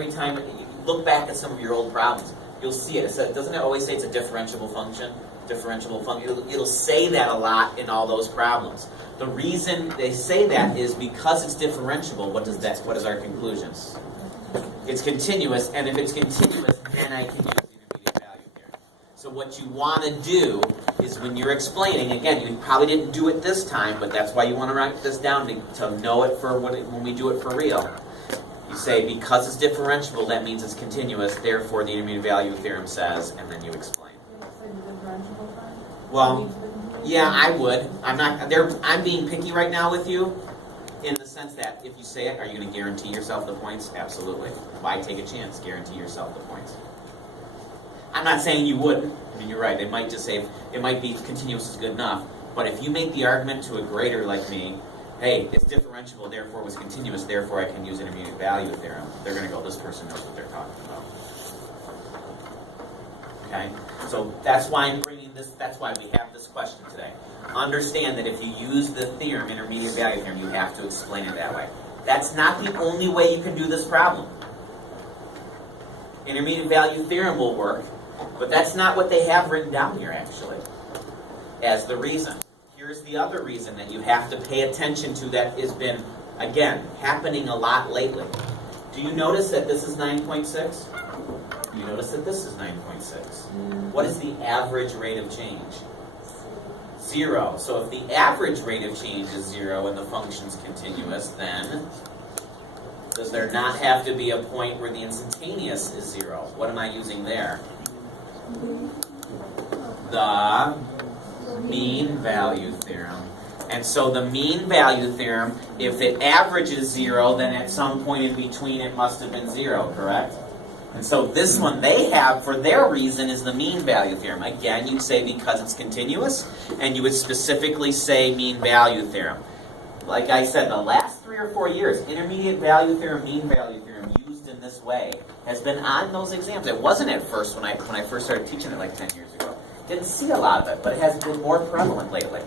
every time you look back at some of your old problems, you'll see it. Doesn't it always say it's a differentiable function? Differentiable function. It'll say that a lot in all those problems. The reason they say that is because it's differentiable. What is our conclusion? It's continuous, and if it's continuous, then I can use the intermediate value theorem. So what you want to do is when you're explaining, again, you probably didn't do it this time, but that's why you want to write this down to know it for when we do it for real. You say, because it's differentiable, that means it's continuous, therefore the intermediate value theorem says, and then you explain. Well, yeah, I would. I'm being picky right now with you, in the sense that if you say it, are you going to guarantee yourself the points? Absolutely. Why take a chance? Guarantee yourself the points. I'm not saying you wouldn't. I mean, you're right. It might just say, it might be continuous is good enough. But if you make the argument to a grader like me, hey, it's differentiable, therefore it was continuous, therefore I can use intermediate value theorem, they're going to go, this person knows what they're talking about. Okay? So that's why I'm bringing this, that's why we have this question today. Understand that if you use the theorem, intermediate value theorem, you have to explain it that way. That's not the only way you can do this problem. Intermediate value theorem will work, but that's not what they have written down here, actually, as the reason. Here's the other reason that you have to pay attention to that has been, again, happening a lot lately. Do you notice that this is 9.6? Do you notice that this is 9.6? What is the average rate of change? 0. So if the average rate of change is 0 and the function's continuous, then does there not have to be a point where the instantaneous is 0? What am I using there? The mean value theorem. And so the mean value theorem, if it averages 0, then at some point in between it must have been 0, correct? And so this one they have, for their reason, is the mean value theorem. Again, you'd say because it's continuous, and you would specifically say mean value theorem. Like I said, the last 3 or 4 years, intermediate value theorem, mean value theorem, used in this way, has been on those exams. It wasn't at first when I first started teaching it like 10 years ago. Didn't see a lot of it, but it has been more prevalent lately.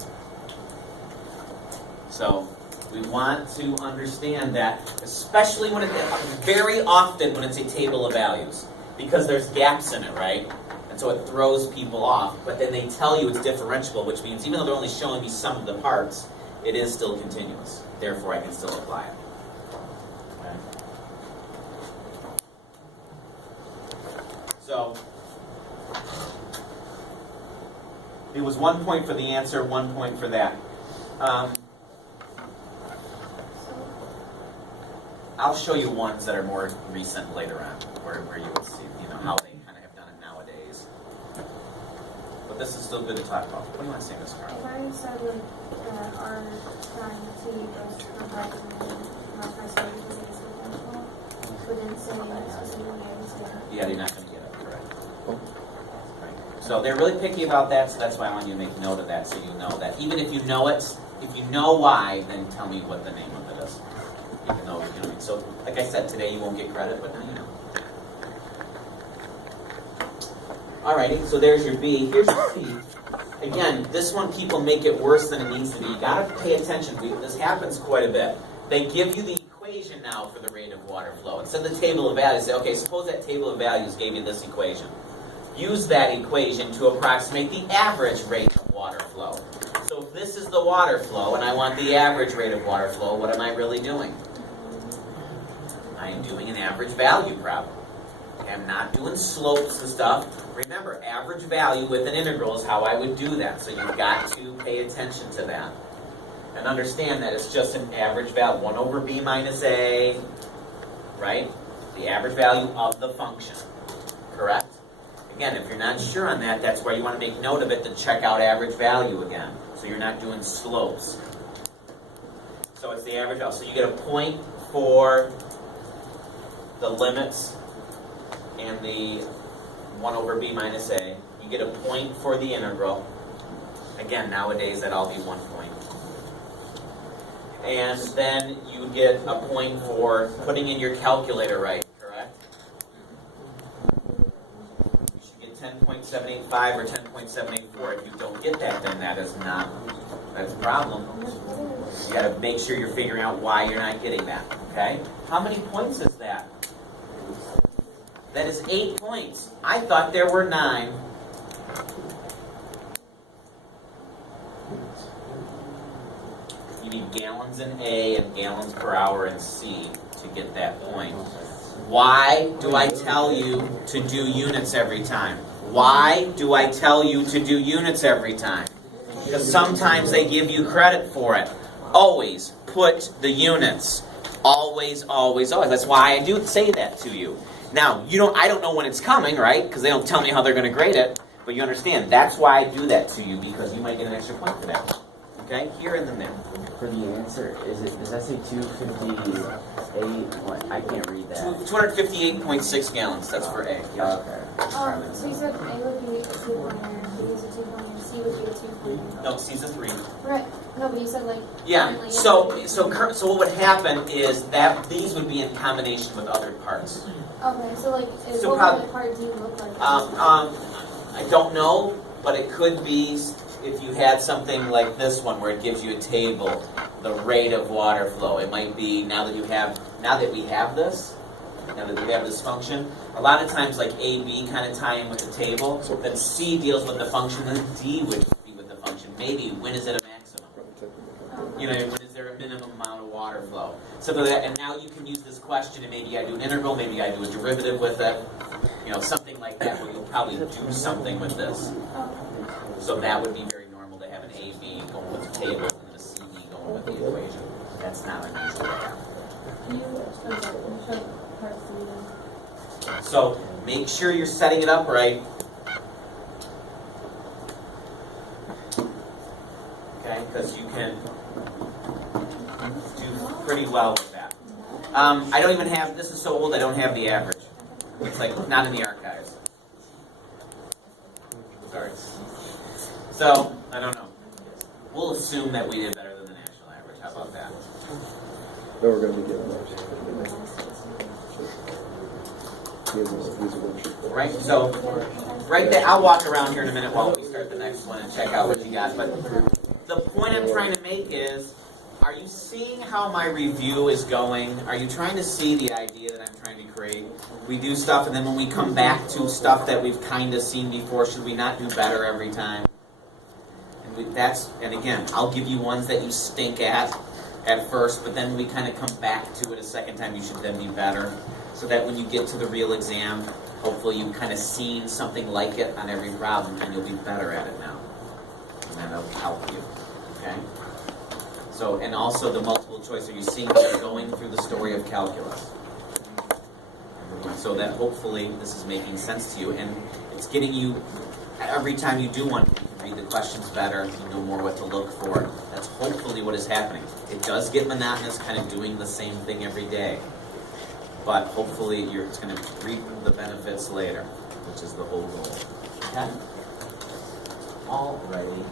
So we want to understand that, especially when very often when it's a table of values, because there's gaps in it, right? And so it throws people off. But then they tell you it's differentiable, which means even though they're only showing me some of the parts, it is still continuous. Therefore, I can still apply it. Okay. So it was 1 point for the answer, 1 point for that. I'll show you ones that are more recent later on, where you will see, how they kind of have done it nowadays. But this is still good to talk about. What do you want to say, Ms. Carl? If I said that our time T goes to the right and not my study physics example, but didn't say specifically anything. Yeah, you're not going to get it, correct. Right. So they're really picky about that, so that's why I want you to make note of that, so you know that. Even if you know it, if you know why, then tell me what the name of it is. Even though, so like I said, today you won't get credit, but now you know. Alrighty, so there's your B. Here's your C. Again, this one people make it worse than it needs to be. You got to pay attention. This happens quite a bit. They give you the equation now for the rate of water flow. Instead of the table of values, say, okay, suppose that table of values gave you this equation. Use that equation to approximate the average rate of water flow. So if this is the water flow and I want the average rate of water flow, what am I really doing? I'm doing an average value problem. Okay, I'm not doing slopes and stuff. Remember, average value with an integral is how I would do that. So you've got to pay attention to that. And understand that it's just an average value. 1 over b minus a, right? The average value of the function. Correct? Again, if you're not sure on that, that's where you want to make note of it to check out average value again. So you're not doing slopes. So it's the average value. So you get a point for the limits and the 1 over b minus a. You get a point for the integral. Again, nowadays that'd all be 1 point. And then you get a point for putting in your calculator right, correct? You should get 10.785 or 10.784. If you don't get that, then that's a problem. You got to make sure you're figuring out why you're not getting that, okay? How many points is that? That is 8 points. I thought there were 9. You need gallons in A and gallons per hour in C to get that point. Why do I tell you to do units every time? Why do I tell you to do units every time? Because sometimes they give you credit for it. Always put the units. Always, always, always. That's why I do say that to you. Now, I don't know when it's coming, right? Because they don't tell me how they're going to grade it. But you understand, that's why I do that to you, because you might get an extra point for that. Okay? Here in the middle. For the answer, does that say 258? What? I can't read that. 258.6 gallons. That's for A. Yes. Okay. So you said A would be a 2-pointer, B is a 2-pointer, C would be a 2-pointer. No, C's a 3. Right. No, but you said like. Yeah. currently- So what would happen is that these would be in combination with other parts. Okay, so like, So what prob- would part D look like? I don't know, but it could be if you had something like this one where it gives you a table, the rate of water flow. It might be now that we have this function. A lot of times, like A, B kind of tie in with the table. Then C deals with the function, and D would be with the function. Maybe when is it a maximum? When is there a minimum amount of water flow? Something like that. And now you can use this question, and maybe I do an integral, maybe I do a derivative with it. Something like that, where you'll probably do something with this. So that would be very normal to have an A, B going with the table, and then a C, D going with the equation. That's not unusual to have. So make sure you're setting it up right. Okay, because you can do pretty well with that. I don't even have, this is so old I don't have the average. It's like not in the archives. Sorry. So, I don't know. We'll assume that we did better than the national average. How about that? Then we're going to be getting Right? So, right there, I'll walk around here in a minute while we start the next one and check out what you got. But the point I'm trying to make is, are you seeing how my review is going? Are you trying to see the idea that I'm trying to create? We do stuff, and then when we come back to stuff that we've kind of seen before, should we not do better every time? And again, I'll give you ones that you stink at first, but then we kind of come back to it a second time, you should then be better. So that when you get to the real exam, hopefully you've kind of seen something like it on every problem, and you'll be better at it now. And that'll help you, okay? So, and also the multiple choice, are you seeing that you're going through the story of calculus? So that hopefully this is making sense to you, and it's getting you, every time you do one, you can read the questions better, you know more what to look for. That's hopefully what is happening. It does get monotonous, kind of doing the same thing every day, but hopefully it's going to reap the benefits later, which is the whole goal. Okay? Alrighty.